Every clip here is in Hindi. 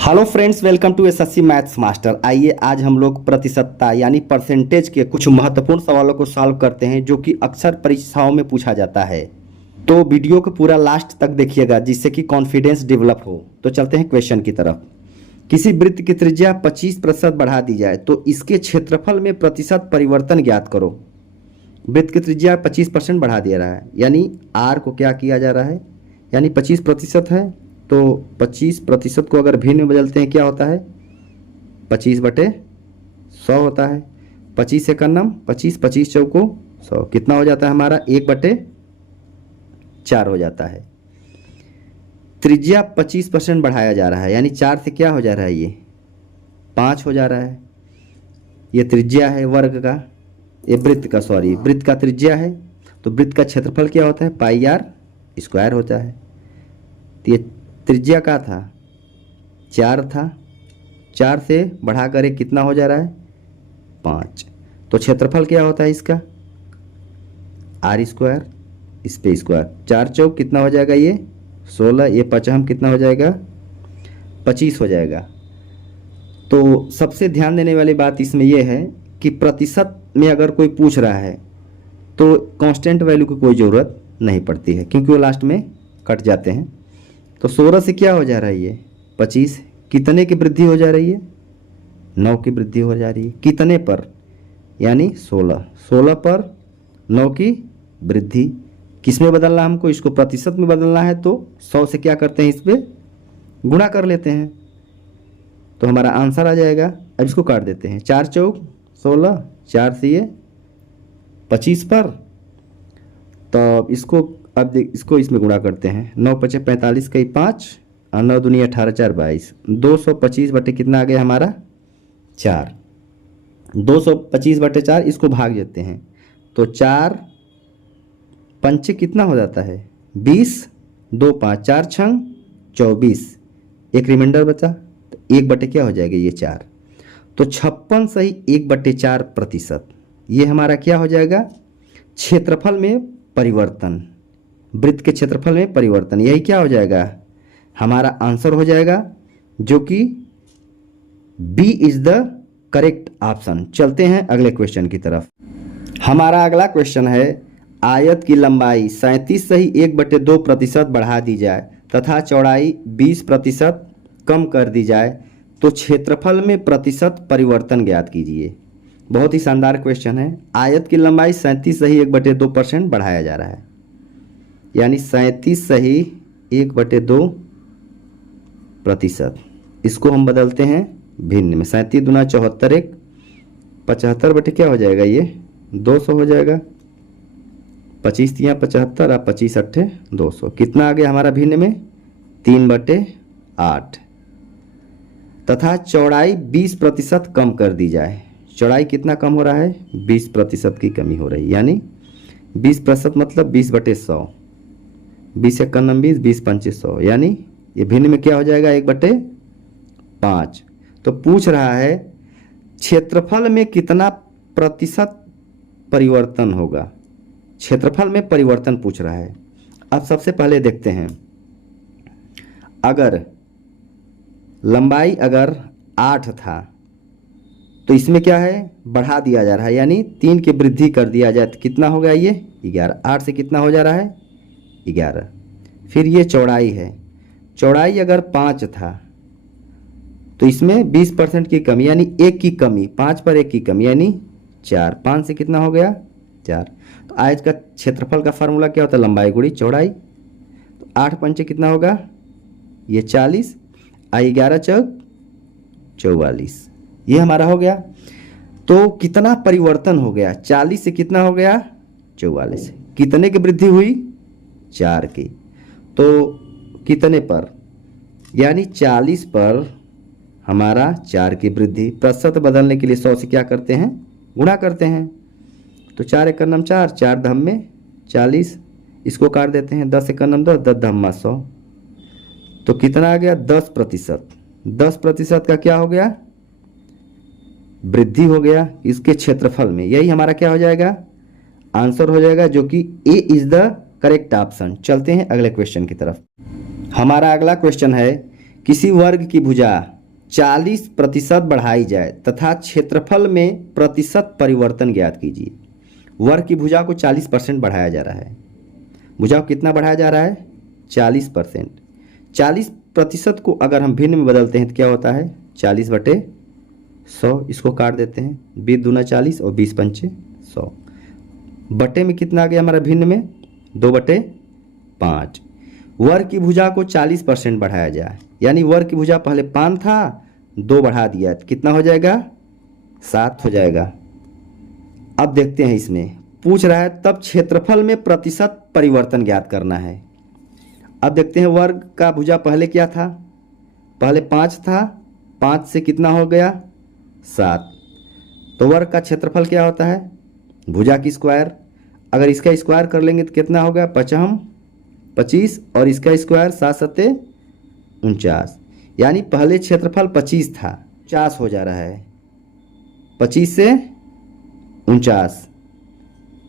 Hello friends, welcome to SSC maths master. आइए आज हम लोग प्रतिशतता यानी परसेंटेज के कुछ महत्वपूर्ण सवालों को सॉल्व करते हैं जो कि अक्सर परीक्षाओं में पूछा जाता है। तो वीडियो को पूरा लास्ट तक देखिएगा जिससे कि कॉन्फिडेंस डेवलप हो। तो चलते हैं क्वेश्चन की तरफ। किसी वृत्त की त्रिज्या 25% बढ़ा दी जाए तो इसके क्षेत्रफल में प्रतिशत परिवर्तन ज्ञात करो। वृत्त की त्रिज्या 25% बढ़ा दिया रहा है, यानी आर को क्या किया जा रहा है, यानी 25% है तो 25% को अगर भिन्न में बदलते हैं क्या होता है, 25/100 होता है। 25 से कन्नम 25, 25 चौको 100, कितना हो जाता है हमारा 1/4 हो जाता है। त्रिज्या 25% बढ़ाया जा रहा है, यानी 4 से क्या हो जा रहा है, ये 5 हो जा रहा है। ये त्रिज्या है वर्ग का, ये वृत्त का, सॉरी वृत्त का त्रिज्या है। तो वृत्त का क्षेत्रफल क्या होता है, πr² होता है। तो ये त्रिज्या का था 4 था, 4 से बढ़ाकर एक कितना हो जा रहा है 5। तो क्षेत्रफल क्या होता है इसका r², इस पे स्क्वायर, 4 चौक कितना हो जाएगा ये 16, ये 5 कितना हो जाएगा 25 हो जाएगा। तो सबसे ध्यान देने वाली बात इसमें यह है कि प्रतिशत में अगर कोई पूछ रहा है तो कांस्टेंट वैल्यू की कोई ज़रूरत नहीं पड़ती है क्योंकि वो लास्ट में कट जाते हैं। तो 16 से क्या हो जा रहा है ये 25, कितने की वृद्धि हो जा रही है 9 की वृद्धि हो जा रही है, कितने पर, यानी 16 पर 9 की वृद्धि। किस में बदलना हमको, इसको प्रतिशत में बदलना है तो 100 से क्या करते हैं इस पर गुणा कर लेते हैं तो हमारा आंसर आ जाएगा। अब इसको काट देते हैं, 4 चौक 16, 4 से ये 25 पर, तो इसको अब इसको इसमें गुणा करते हैं, 9 × 5 = 45 का 5 और 9 दूनी 18 4 22, 225 बटे कितना आ गया हमारा 4, 225/4 इसको भाग देते हैं तो 4 पंचे कितना हो जाता है 20, 2 5 4 छंग 24, एक रिमाइंडर बचा तो 1 क्या हो जाएगा ये 4। तो 56 सही 1/4%, ये हमारा क्या हो जाएगा क्षेत्रफल में परिवर्तन, वृत्त के क्षेत्रफल में परिवर्तन, यही क्या हो जाएगा हमारा आंसर हो जाएगा, जो कि B is the correct option. चलते हैं अगले क्वेश्चन की तरफ। हमारा अगला क्वेश्चन है, आयत की लंबाई 37 सही 1/2% बढ़ा दी जाए तथा चौड़ाई 20% कम कर दी जाए तो क्षेत्रफल में प्रतिशत परिवर्तन ज्ञात कीजिए। बहुत ही शानदार क्वेश्चन है। आयत की लंबाई 37 सही 1/2% बढ़ाया जा रहा है, यानी 37 सही 1/2%, इसको हम बदलते हैं भिन्न में, 37 दूना 74, 1 75 बटे क्या हो जाएगा ये 200 हो जाएगा, 25 × 75 और 25 × 8 200, कितना आ गया हमारा भिन्न में 3/8 तथा चौड़ाई 20% कम कर दी जाए। चौड़ाई कितना कम हो रहा है 20% की कमी हो रही है, यानी 20% मतलब 20/100, 20 × 20, 20 × 5 100, यानी ये भिन्न में क्या हो जाएगा 1/5। तो पूछ रहा है क्षेत्रफल में कितना प्रतिशत परिवर्तन होगा, क्षेत्रफल में परिवर्तन पूछ रहा है। अब सबसे पहले देखते हैं, अगर लंबाई अगर 8 था तो इसमें क्या है बढ़ा दिया जा रहा है, यानी 3 की वृद्धि कर दिया जाए तो कितना हो गया ये 11, 8 से कितना हो जा रहा है 11। फिर ये चौड़ाई है, चौड़ाई अगर 5 था तो इसमें 20% की कमी, यानी 1 की कमी, 5 पर 1 की कमी, यानी 4, 5 से कितना हो गया 4। तो आयत का क्षेत्रफल का फार्मूला क्या होता है लंबाई गुणी चौड़ाई, तो 8 पंचे कितना होगा ये 40, 11 चौक 44, ये हमारा हो गया। तो कितना परिवर्तन हो गया 40 से कितना हो गया 44, कितने की वृद्धि हुई 4 की, तो कितने पर, यानी 40 पर हमारा 4 की वृद्धि। प्रतिशत बदलने के लिए 100 से क्या करते हैं गुणा करते हैं, तो 4 × 9 4, 4 × 10 40, इसको काट देते हैं, 10 × 9 10, 10 × 100, तो कितना आ गया 10%। 10% का क्या हो गया वृद्धि हो गया इसके क्षेत्रफल में, यही हमारा क्या हो जाएगा आंसर हो जाएगा, जो कि ए इज द करेक्ट ऑप्शन। चलते हैं अगले क्वेश्चन की तरफ। हमारा अगला क्वेश्चन है किसी वर्ग की भुजा 40% बढ़ाई जाए तथा क्षेत्रफल में प्रतिशत परिवर्तन ज्ञात कीजिए। वर्ग की भुजा को 40% बढ़ाया जा रहा है। भुजा को कितना बढ़ाया जा रहा है? 40%। 40% को अगर हम भिन्न में बदलते हैं तो क्या होता है? 40/100। इसको काट देते हैं, 20 दूना 40 और 20 पंचे 100। बटे में कितना आ गया हमारा भिन्न में? 2/5। वर्ग की भुजा को 40% बढ़ाया जाए, यानी वर्ग की भुजा पहले 5 था, 2 बढ़ा दिया तो कितना हो जाएगा? 7 हो जाएगा। अब देखते हैं, इसमें पूछ रहा है तब क्षेत्रफल में प्रतिशत परिवर्तन ज्ञात करना है। अब देखते हैं वर्ग का भुजा पहले क्या था? पहले 5 था, 5 से कितना हो गया? 7। तो वर्ग का क्षेत्रफल क्या होता है? भुजा की स्क्वायर। अगर इसका स्क्वायर कर लेंगे तो कितना होगा? 25 और इसका स्क्वायर 7×7 = 49। यानी पहले क्षेत्रफल 25 था, 50 हो जा रहा है। 25 से 49,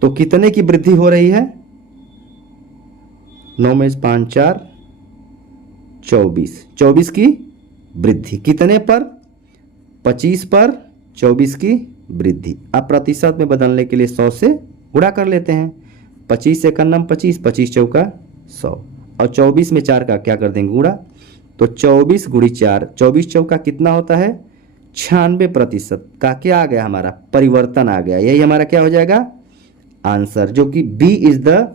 तो कितने की वृद्धि हो रही है? 9 में 5 4 24। 24 की वृद्धि कितने पर? 25 पर 24 की वृद्धि। अब प्रतिशत में बदलने के लिए 100 से गुणा कर लेते हैं। 25 से कन्नम 25, 25 चौका 100 और 24 में 4 का क्या कर देंगे? गुणा। तो 24 × 4, 24 चौका कितना होता है? 96% का क्या आ गया? हमारा परिवर्तन आ गया। यही हमारा क्या हो जाएगा? आंसर, जो कि B is the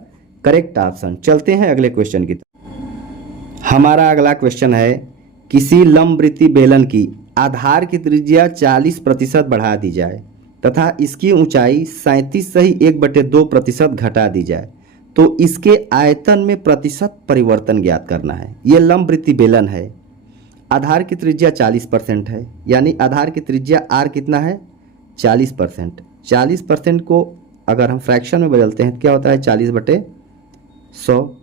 correct option. चलते हैं अगले क्वेश्चन की तरफ। हमारा अगला क्वेश्चन है, किसी लंबवृत्तीय बेलन की आधार की त्रिज्या 40% बढ़ा दी जाए तथा इसकी ऊंचाई 37.2% घटा दी जाए तो इसके आयतन में प्रतिशत परिवर्तन ज्ञात करना है। यह लंबवृत्तीय बेलन है, आधार की त्रिज्या 40% है, यानी आधार की त्रिज्या आर कितना है? 40%। 40% को अगर हम फ्रैक्शन में बदलते हैं तो क्या होता है? 40/100।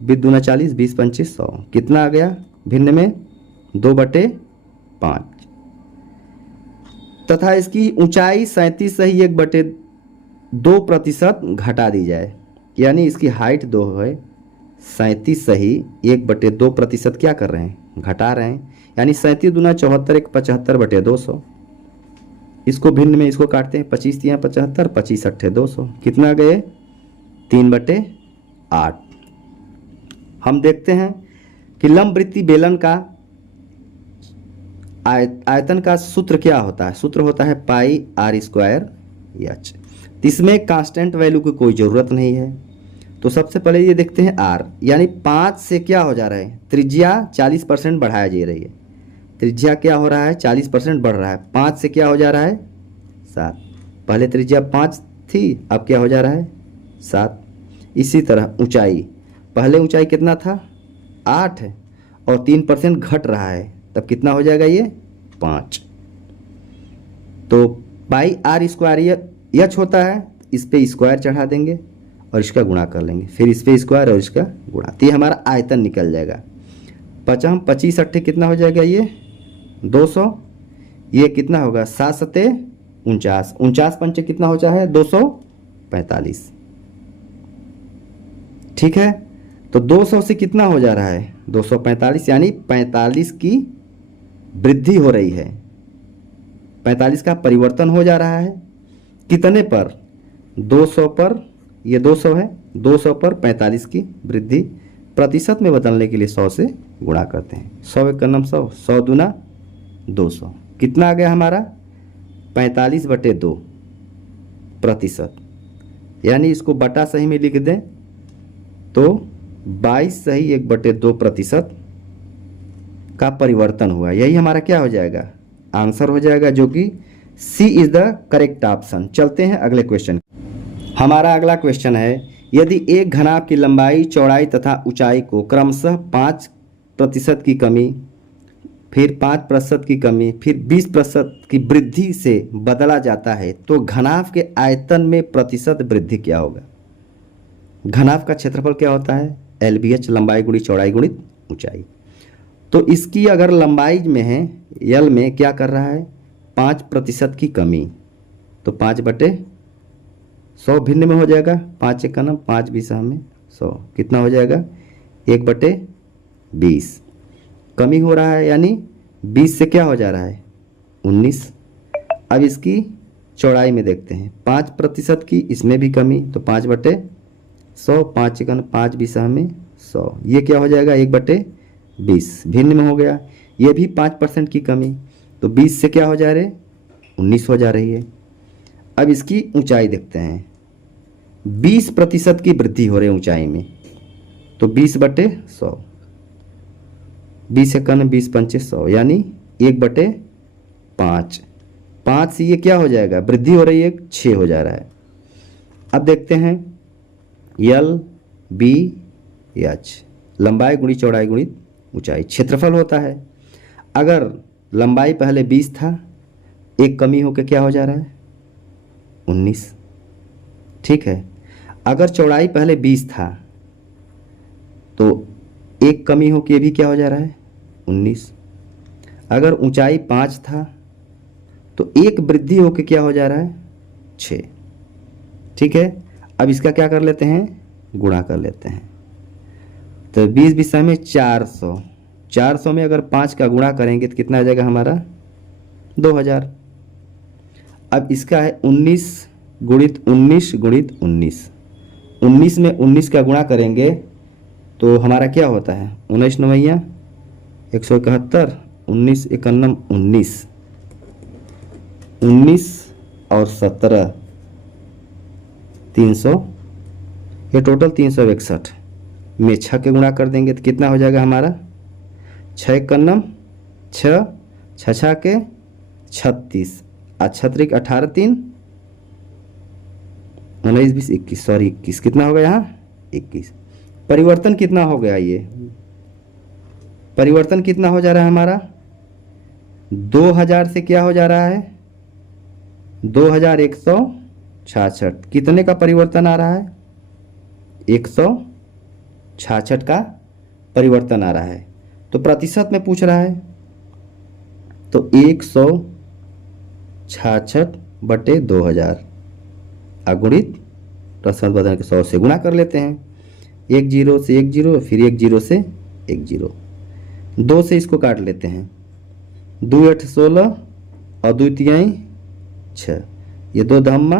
20 दूना 40, 20 पंचे 100। कितना आ गया भिन्न में? 2/5। तथा इसकी ऊंचाई 37.1/2% घटा दी जाए, यानी इसकी हाइट 2 है, 37.1/2% क्या कर रहे हैं? घटा रहे हैं। यानी 37 दूना 74, 1 75/200। इसको भिन्न में इसको काटते हैं, 25 × 75, 25 × 200। कितना गए? 3/8। हम देखते हैं कि लंबवृत्तीय बेलन का आयतन का सूत्र क्या होता है? सूत्र होता है πr²h। इसमें कांस्टेंट वैल्यू की कोई ज़रूरत नहीं है। तो सबसे पहले ये देखते हैं r, यानी 5 से क्या हो जा रहा है? त्रिज्या 40% बढ़ाया जा रही है। त्रिज्या क्या हो रहा है? 40% बढ़ रहा है। 5 से क्या हो जा रहा है? 7। पहले त्रिज्या 5 थी, अब क्या हो जा रहा है? 7। इसी तरह ऊंचाई, पहले ऊंचाई कितना था? 8 है और 3% घट रहा है, तब कितना हो जाएगा? ये 5। तो πr² होता है, इस पे स्क्वायर चढ़ा देंगे और इसका गुणा कर लेंगे, फिर इस पे स्क्वायर और इसका गुणा, तो ये हमारा आयतन निकल जाएगा। 25 8 कितना हो जाएगा? ये 200। ये कितना होगा? 7×7 = 49। 49 पंचे कितना हो जाए? 245। ठीक है, तो 200 से कितना हो जा रहा है? 245, यानी 45 की वृद्धि हो रही है। 45 का परिवर्तन हो जा रहा है। कितने पर? 200 पर। ये 200 है, 200 पर 45 की वृद्धि। प्रतिशत में बदलने के लिए 100 से गुणा करते हैं। 100 × 100, 100 दूना 200। कितना आ गया हमारा? 45/2%। यानी इसको बटा सही में लिख दें तो 22.1/2% का परिवर्तन हुआ। यही हमारा क्या हो जाएगा? आंसर हो जाएगा, जो कि सी इज द करेक्ट ऑप्शन। चलते हैं अगले क्वेश्चन। हमारा अगला क्वेश्चन है, यदि एक घनाभ की लंबाई, चौड़ाई तथा ऊंचाई को क्रमशः 5% की कमी, फिर 5% की कमी, फिर 20% की वृद्धि से बदला जाता है तो घनाभ के आयतन में प्रतिशत वृद्धि क्या होगा? घनाभ का क्षेत्रफल क्या होता है? LBH, लंबाई गुणित चौड़ाई गुणित ऊंचाई। तो इसकी अगर लंबाई में है, L में क्या कर रहा है? 5% की कमी, तो 5/100 भिन्न में हो जाएगा। 5 × 1 5 20 में 100 कितना हो जाएगा? 1/20। कमी हो रहा है, यानी 20 से क्या हो जा रहा है 19। अब इसकी चौड़ाई में देखते हैं 5% की, इसमें भी कमी, तो 5/100, 5 चिकन 5 20 में 100, ये क्या हो जाएगा 1/20 भिन्न में हो गया। ये भी 5% की कमी, तो 20 से क्या हो जा रहे 19 हो जा रही है। अब इसकी ऊंचाई देखते हैं, 20% की वृद्धि हो रही है ऊंचाई में, तो 20/100, 20 एकन 20 पंचे 100, यानी 1/5। 5 से ये क्या हो जाएगा, वृद्धि हो रही है 6 हो जा रहा है। अब देखते हैं LBH, लंबाई गुणी चौड़ाई गुणित ऊंचाई, क्षेत्रफल होता है। अगर लंबाई पहले 20 था, एक कमी होकर क्या हो जा रहा है 19, ठीक है। अगर चौड़ाई पहले 20 था तो एक कमी होकर ये भी क्या हो जा रहा है 19। अगर ऊंचाई 5 था तो एक वृद्धि होकर क्या हो जा रहा है 6, ठीक है। अब इसका क्या कर लेते हैं, गुणा कर लेते हैं, तो 20 20 में 400, 400 में अगर 5 का गुणा करेंगे तो कितना आ जाएगा हमारा 2000। अब इसका है 19 गुणित 19 गुणित 19, 19 में 19 का गुणा करेंगे तो हमारा क्या होता है 19 9 171, 19 91 19, 19 और 17 300, ये टोटल 361 में 6 के गुणा कर देंगे तो कितना हो जाएगा हमारा 6 91 6, 6 के 36, 36 18 3 19 20 21, सॉरी 21, कितना हो गया यहाँ 21। परिवर्तन कितना हो गया, ये परिवर्तन कितना हो जा रहा है हमारा 2000 से क्या हो जा रहा है 2166, कितने का परिवर्तन आ रहा है 166 का परिवर्तन आ रहा है। तो प्रतिशत में पूछ रहा है, तो 166/2000 अगुणित प्रतिशत बदल के 100 से गुणा कर लेते हैं, 1 0 से 1 0, फिर 1 0 से 1 0, 2 से इसको काट लेते हैं, 2 8 16 और 2 3 6, ये 2 धम्मा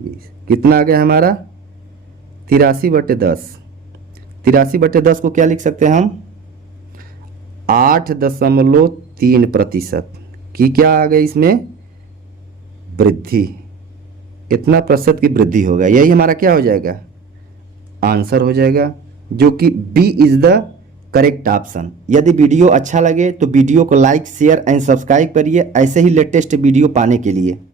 20, कितना आ गया हमारा 83/10। 83/10 को क्या लिख सकते हैं हम 8.3% की क्या आ गई इसमें वृद्धि, इतना प्रतिशत की वृद्धि होगा, यही हमारा क्या हो जाएगा आंसर हो जाएगा, जो कि B is the correct option. यदि वीडियो अच्छा लगे तो वीडियो को लाइक शेयर एंड सब्सक्राइब करिए ऐसे ही लेटेस्ट वीडियो पाने के लिए।